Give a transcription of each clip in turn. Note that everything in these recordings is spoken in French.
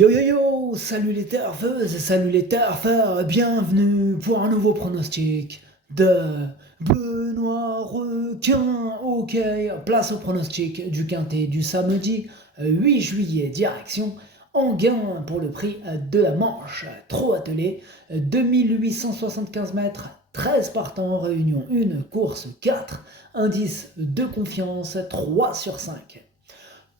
Yo yo yo, salut les turfeuses, salut les turfeurs, bienvenue pour un nouveau pronostic de Benoît Requin. Ok, place au pronostic du Quintet du samedi 8 juillet, direction Enghien pour le prix de la Manche. Trop attelé, 2875 mètres, 13 partants, réunion 1, course 4, indice de confiance 3 sur 5.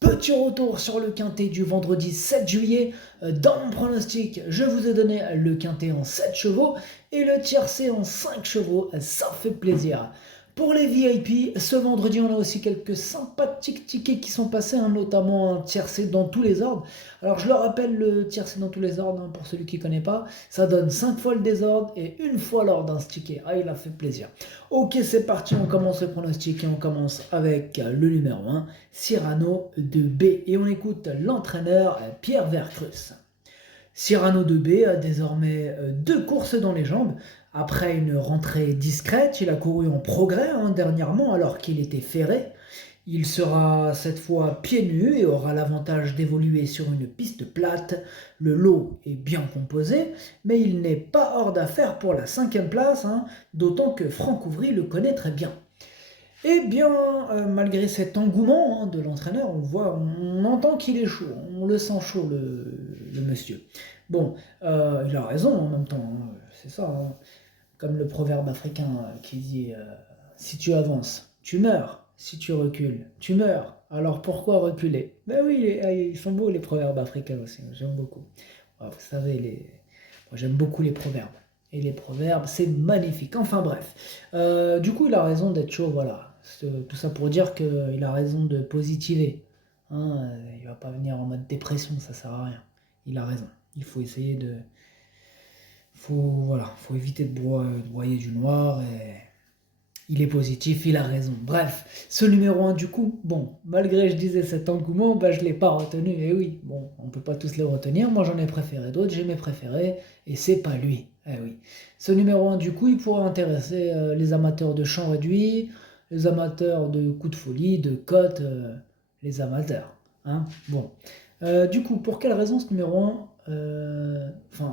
Petit retour sur le quintet du vendredi 7 juillet. Dans mon pronostic, je vous ai donné le quintet en 7 chevaux et le tiercé en 5 chevaux. Ça fait plaisir. Pour les VIP, ce vendredi, on a aussi quelques sympathiques tickets qui sont passés, notamment un tiercé dans tous les ordres. Alors, je le rappelle, le tiercé dans tous les ordres, pour celui qui ne connaît pas, ça donne 5 fois le désordre et une fois l'ordre d'un ticket. Ah, il a fait plaisir. Ok, c'est parti, on commence le pronostic et on commence avec le numéro 1, Cyrano de B. Et on écoute l'entraîneur Pierre Vercruz. Cyrano de B a désormais 2 courses dans les jambes. Après une rentrée discrète, il a couru en progrès dernièrement alors qu'il était ferré. Il sera cette fois pieds nus et aura l'avantage d'évoluer sur une piste plate. Le lot est bien composé, mais il n'est pas hors d'affaire pour la 5e place, d'autant que Franck Ouvry le connaît très bien. Eh bien, malgré cet engouement de l'entraîneur, on entend qu'il est chaud, on le sent chaud, le monsieur. Bon, il a raison en même temps, c'est ça, comme le proverbe africain qui dit si tu avances, tu meurs, si tu recules, tu meurs. Alors pourquoi reculer? Ben oui, ils sont beaux les proverbes africains aussi, j'aime beaucoup. Vous savez, moi j'aime beaucoup les proverbes. Et les proverbes, c'est magnifique. Enfin bref. Du coup, il a raison d'être chaud, voilà. Tout ça pour dire qu'il a raison de positiver. Il va pas venir en mode dépression, ça sert à rien. Il a raison. Il faut essayer de... faut éviter de broyer du noir. Et il est positif, il a raison. Bref, ce numéro 1 du coup, bon, malgré je disais cet engouement, je ne l'ai pas retenu. Et oui, bon, on ne peut pas tous les retenir. Moi j'en ai préféré d'autres, j'ai mes préférés. Et c'est pas lui. Eh oui. Ce numéro 1 du coup, il pourrait intéresser les amateurs de champ réduit, les amateurs de coups de folie, de cotes, les amateurs. Bon. Du coup, pour quelle raison ce numéro 1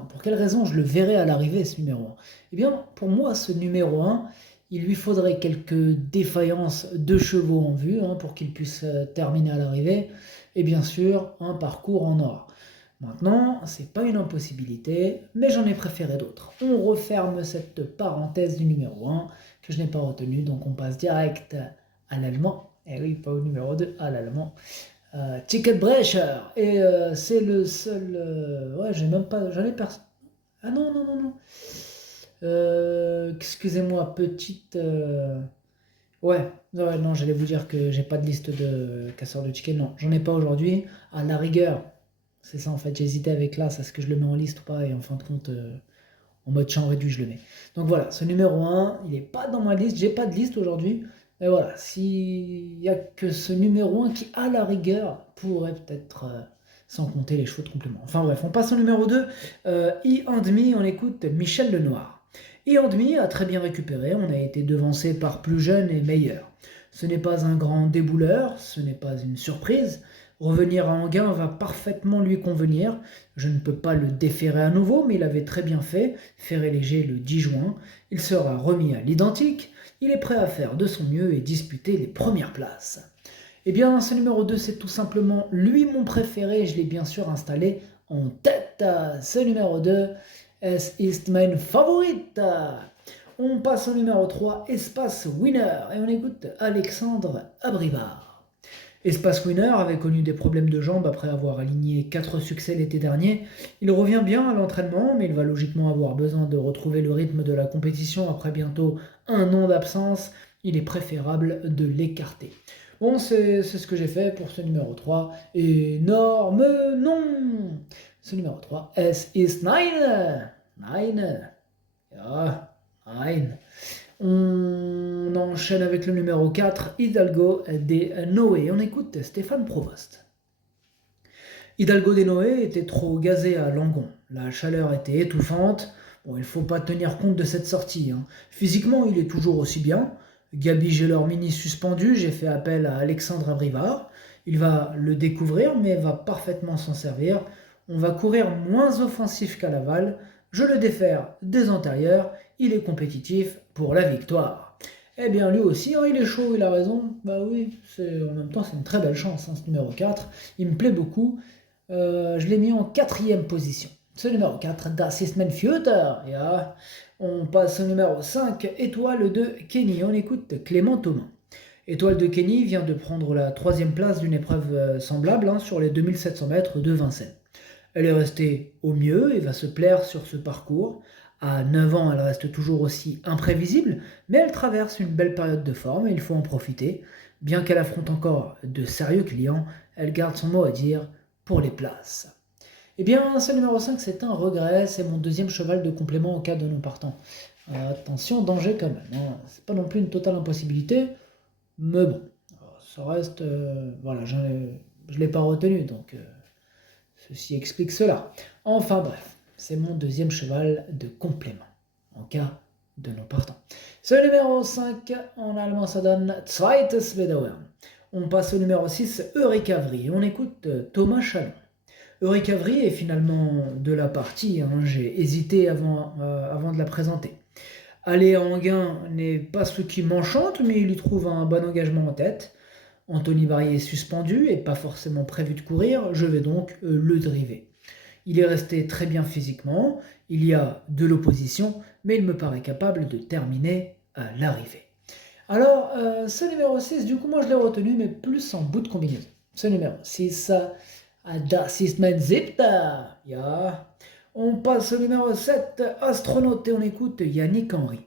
pour quelle raison je le verrai à l'arrivée ce numéro 1? Eh bien, pour moi, ce numéro 1, il lui faudrait quelques défaillances de chevaux en vue pour qu'il puisse terminer à l'arrivée. Et bien sûr, un parcours en or. Maintenant, c'est pas une impossibilité, mais j'en ai préféré d'autres. On referme cette parenthèse du numéro 1 que je n'ai pas retenu, donc on passe direct à l'allemand. Et oui, pas au numéro 2, à l'allemand. Ticketbrecher. Et c'est le seul... ouais, j'ai même pas... J'en ai personne... Ah non, non, non, non. Excusez-moi, petite... Ouais, non, j'allais vous dire que j'ai pas de liste de casseurs de tickets. Non, j'en ai pas aujourd'hui. À la rigueur, c'est ça en fait, j'hésitais avec l'As, est-ce que je le mets en liste ou pas, et en fin de compte, en mode champ réduit, je le mets. Donc voilà, ce numéro 1, il n'est pas dans ma liste, j'ai pas de liste aujourd'hui. Mais voilà, s'il n'y a que ce numéro 1 qui, à la rigueur, pourrait peut-être, sans compter les chevaux de complément. Enfin bref, on passe au numéro 2. E1,5, on écoute Michel Lenoir. E1,5 a très bien récupéré, on a été devancé par plus jeune et meilleur. Ce n'est pas un grand débouleur, ce n'est pas une surprise. Revenir à Enghien va parfaitement lui convenir. Je ne peux pas le déférer à nouveau, mais il avait très bien fait. Ferré léger le 10 juin. Il sera remis à l'identique. Il est prêt à faire de son mieux et disputer les premières places. Eh bien, ce numéro 2, c'est tout simplement lui mon préféré. Je l'ai bien sûr installé en tête. Ce numéro 2, es ist mein Favorit. On passe au numéro 3, Espace Winner. Et on écoute Alexandre Abrivard. Espace Winner avait connu des problèmes de jambes après avoir aligné 4 succès l'été dernier. Il revient bien à l'entraînement, mais il va logiquement avoir besoin de retrouver le rythme de la compétition après bientôt un an d'absence. Il est préférable de l'écarter. Bon, c'est ce que j'ai fait pour ce numéro 3. Énorme non. Ce numéro 3, es ist nein. Nein. Ja, nein. On enchaîne avec le numéro 4, Hidalgo des Noé. On écoute Stéphane Provost. Hidalgo des Noé était trop gazé à Langon. La chaleur était étouffante. Bon, il ne faut pas tenir compte de cette sortie. Physiquement, il est toujours aussi bien. Gabi Gelormini suspendu, j'ai fait appel à Alexandre Abrivard. Il va le découvrir, mais va parfaitement s'en servir. On va courir moins offensif qu'à Laval. Je le défère des antérieurs. Il est compétitif pour la victoire. Eh bien, lui aussi, hein, il est chaud, il a raison. Bah oui, en même temps, c'est une très belle chance, hein, ce numéro 4. Il me plaît beaucoup. Je l'ai mis en 4e position. Ce numéro 4, Das ist mein Future. Ja. On passe au numéro 5, Étoile de Kenny. On écoute Clément Thomas. Étoile de Kenny vient de prendre la 3e place d'une épreuve semblable hein, sur les 2700 mètres de Vincennes. Elle est restée au mieux et va se plaire sur ce parcours. À 9 ans, elle reste toujours aussi imprévisible, mais elle traverse une belle période de forme et il faut en profiter. Bien qu'elle affronte encore de sérieux clients, elle garde son mot à dire pour les places. Eh bien, ce numéro 5, c'est un regret, c'est mon 2e cheval de complément en cas de non partant. Attention, danger quand même, hein. C'est pas non plus une totale impossibilité, mais bon, ça reste... voilà, je ne l'ai pas retenu, donc ceci explique cela. Enfin bref, c'est mon 2e cheval de complément, en cas de non partant. Ce numéro 5, en allemand ça donne Zweites Bedauern. On passe au numéro 6, Eureka Vry, on écoute Thomas Chalon. Eureka Vry est finalement de la partie, hein, j'ai hésité avant de la présenter. Aller en gain n'est pas ce qui m'enchante, mais il y trouve un bon engagement en tête. Anthony Barrier est suspendu et pas forcément prévu de courir, je vais donc le driver. Il est resté très bien physiquement, il y a de l'opposition, mais il me paraît capable de terminer à l'arrivée. Alors, ce numéro 6, du coup, moi je l'ai retenu, mais plus en bout de combinaison. Ce numéro 6, Das ist mein Siebter. Ja. On passe au numéro 7, Astronaute, et on écoute Yannick Henry.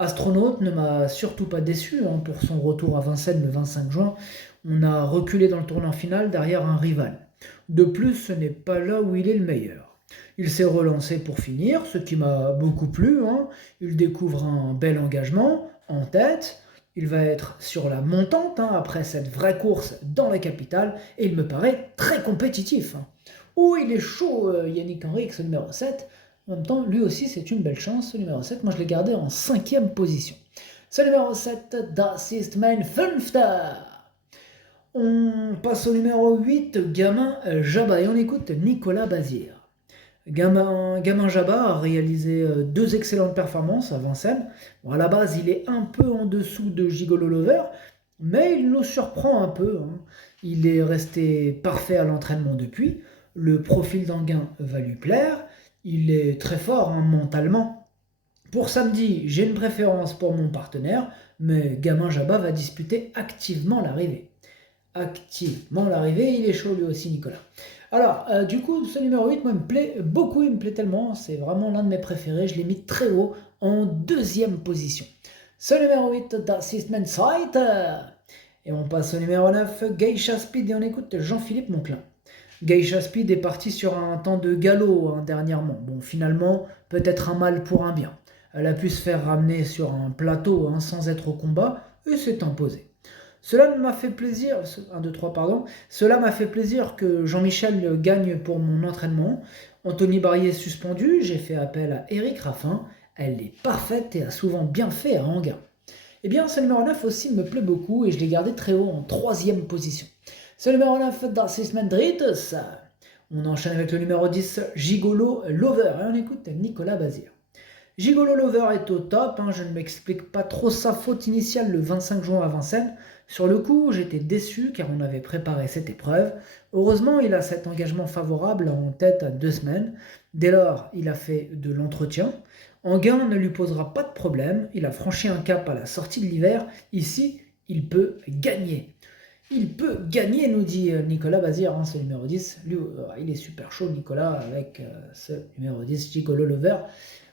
Astronaute ne m'a surtout pas déçu hein, pour son retour à Vincennes le 25 juin. On a reculé dans le tournant final derrière un rival. De plus, ce n'est pas là où il est le meilleur. Il s'est relancé pour finir, ce qui m'a beaucoup plu. Hein. Il découvre un bel engagement en tête. Il va être sur la montante hein, après cette vraie course dans la capitale et il me paraît très compétitif. Hein. Oh, il est chaud Yannick Henry avec ce numéro 7. En même temps, lui aussi, c'est une belle chance, ce numéro 7. Moi, je l'ai gardé en 5e position. Ce numéro 7, Das ist mein Fünfter. On passe au numéro 8, Gamin Jabba, et on écoute Nicolas Bazir. Gamin Jabba a réalisé 2 excellentes performances à Vincennes. Bon, à la base, il est un peu en dessous de Gigolo Lover, mais il nous surprend un peu. Hein. Il est resté parfait à l'entraînement depuis. Le profil d'Anguin va lui plaire. Il est très fort hein, mentalement. Pour samedi, j'ai une préférence pour mon partenaire, mais Gamin Jabba va disputer activement l'arrivée. Il est chaud lui aussi, Nicolas. Alors, du coup, ce numéro 8, moi, il me plaît beaucoup, il me plaît tellement, c'est vraiment l'un de mes préférés, je l'ai mis très haut, en 2e position. Ce numéro 8, Das ist mein Zweiter. Et on passe au numéro 9, Geisha Speed, et on écoute Jean-Philippe Monclin. Geisha Speed est parti sur un temps de galop hein, dernièrement. Bon, finalement, peut-être un mal pour un bien. Elle a pu se faire ramener sur un plateau hein, sans être au combat, et s'est imposée. Cela m'a fait plaisir, 1, 2, 3, pardon. Cela m'a fait plaisir que Jean-Michel gagne pour mon entraînement. Anthony Barrier est suspendu, j'ai fait appel à Eric Raffin. Elle est parfaite et a souvent bien fait à Anguin. Eh bien, ce numéro 9 aussi me plaît beaucoup et je l'ai gardé très haut en 3e position. Ce numéro 9, Das ist mein Drittes. On enchaîne avec le numéro 10, Gigolo Lover. Et on écoute Nicolas Bazir. Gigolo Lover est au top, hein, je ne m'explique pas trop sa faute initiale le 25 juin à Vincennes. Sur le coup, j'étais déçu car on avait préparé cette épreuve. Heureusement, il a cet engagement favorable en tête à 2 semaines. Dès lors, il a fait de l'entretien. Anguin ne lui posera pas de problème. Il a franchi un cap à la sortie de l'hiver. Ici, il peut gagner. Il peut gagner, nous dit Nicolas Bazir, hein, c'est le numéro 10. Lui, il est super chaud, Nicolas, avec ce numéro 10, Gigolo Lover.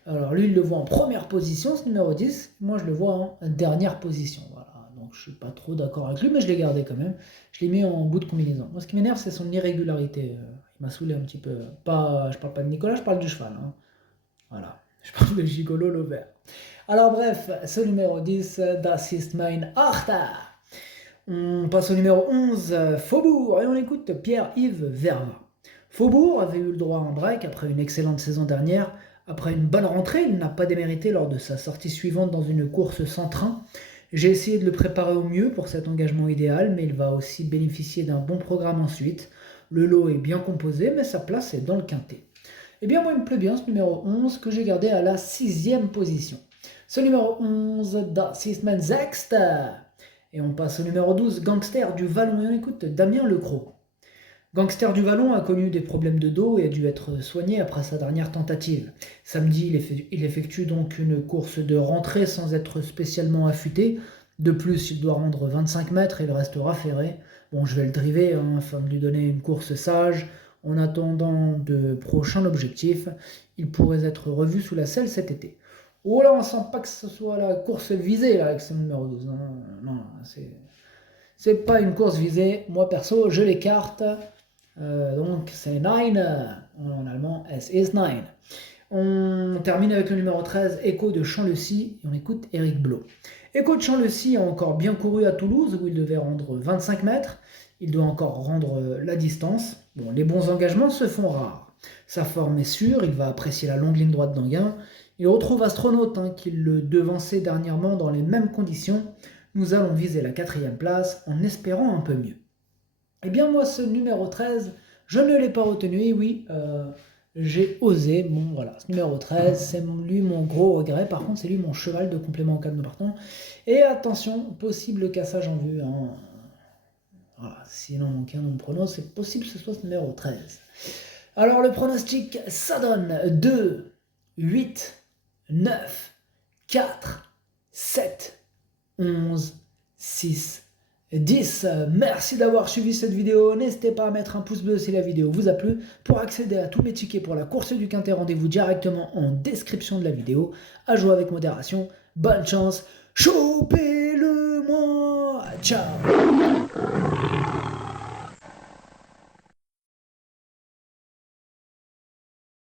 Alors lui, il le voit en première position, ce numéro 10. Moi, je le vois en dernière position. Voilà. Donc, je ne suis pas trop d'accord avec lui, mais je l'ai gardé quand même. Je l'ai mis en bout de combinaison. Moi, ce qui m'énerve, c'est son irrégularité. Il m'a saoulé un petit peu. Je parle pas de Nicolas, je parle du cheval. Hein. Voilà. Je parle de Gigolo Lover. Alors bref, ce numéro 10, Das ist mein Achter. On passe au numéro 11, Faubourg, et on écoute Pierre-Yves Verva. Faubourg avait eu le droit à un break après une excellente saison dernière. Après une bonne rentrée, il n'a pas démérité lors de sa sortie suivante dans une course sans train. J'ai essayé de le préparer au mieux pour cet engagement idéal, mais il va aussi bénéficier d'un bon programme ensuite. Le lot est bien composé, mais sa place est dans le quintet. Eh bien, moi, il me plaît bien ce numéro 11 que j'ai gardé à la 6e position. Ce numéro 11, Das ist mein Sechster. Et on passe au numéro 12, Gangster du Vallon. Et on écoute Damien Lecros. Gangster du Vallon a connu des problèmes de dos et a dû être soigné après sa dernière tentative. Samedi, il effectue donc une course de rentrée sans être spécialement affûté. De plus, il doit rendre 25 mètres et il restera ferré. Bon, je vais le driver afin de lui donner une course sage. En attendant de prochains objectifs, il pourrait être revu sous la selle cet été. Oh là, on sent pas que ce soit la course visée là, avec ce numéro 12. Non, c'est pas une course visée. Moi perso, je l'écarte. Donc c'est 9, en allemand, es ist 9. On termine avec le numéro 13, Echo de Champ-le-Cy, et on écoute Eric Blot. Echo de Champ-le-Cy a encore bien couru à Toulouse, où il devait rendre 25 mètres. Il doit encore rendre la distance. Bon, les bons engagements se font rares. Sa forme est sûre, il va apprécier la longue ligne droite d'Anguin. Il retrouve Astronaute, qui le devançait dernièrement dans les mêmes conditions. Nous allons viser la 4e place en espérant un peu mieux. Eh bien moi, ce numéro 13, je ne l'ai pas retenu, et oui, j'ai osé. Bon voilà, ce numéro 13, c'est lui mon gros regret. Par contre, c'est lui mon cheval de complément au calme partant. Et attention, possible cassage en vue. Voilà, sinon mon canon de pronos, c'est possible que ce soit ce numéro 13. Alors le pronostic, ça donne 2, 8, 9, 4, 7, 11, 6, 10. Merci d'avoir suivi cette vidéo. N'hésitez pas à mettre un pouce bleu si la vidéo vous a plu. Pour accéder à tous mes tickets pour la course du Quintet, rendez-vous directement en description de la vidéo. À jouer avec modération. Bonne chance. Chopez-le-moi. Ciao.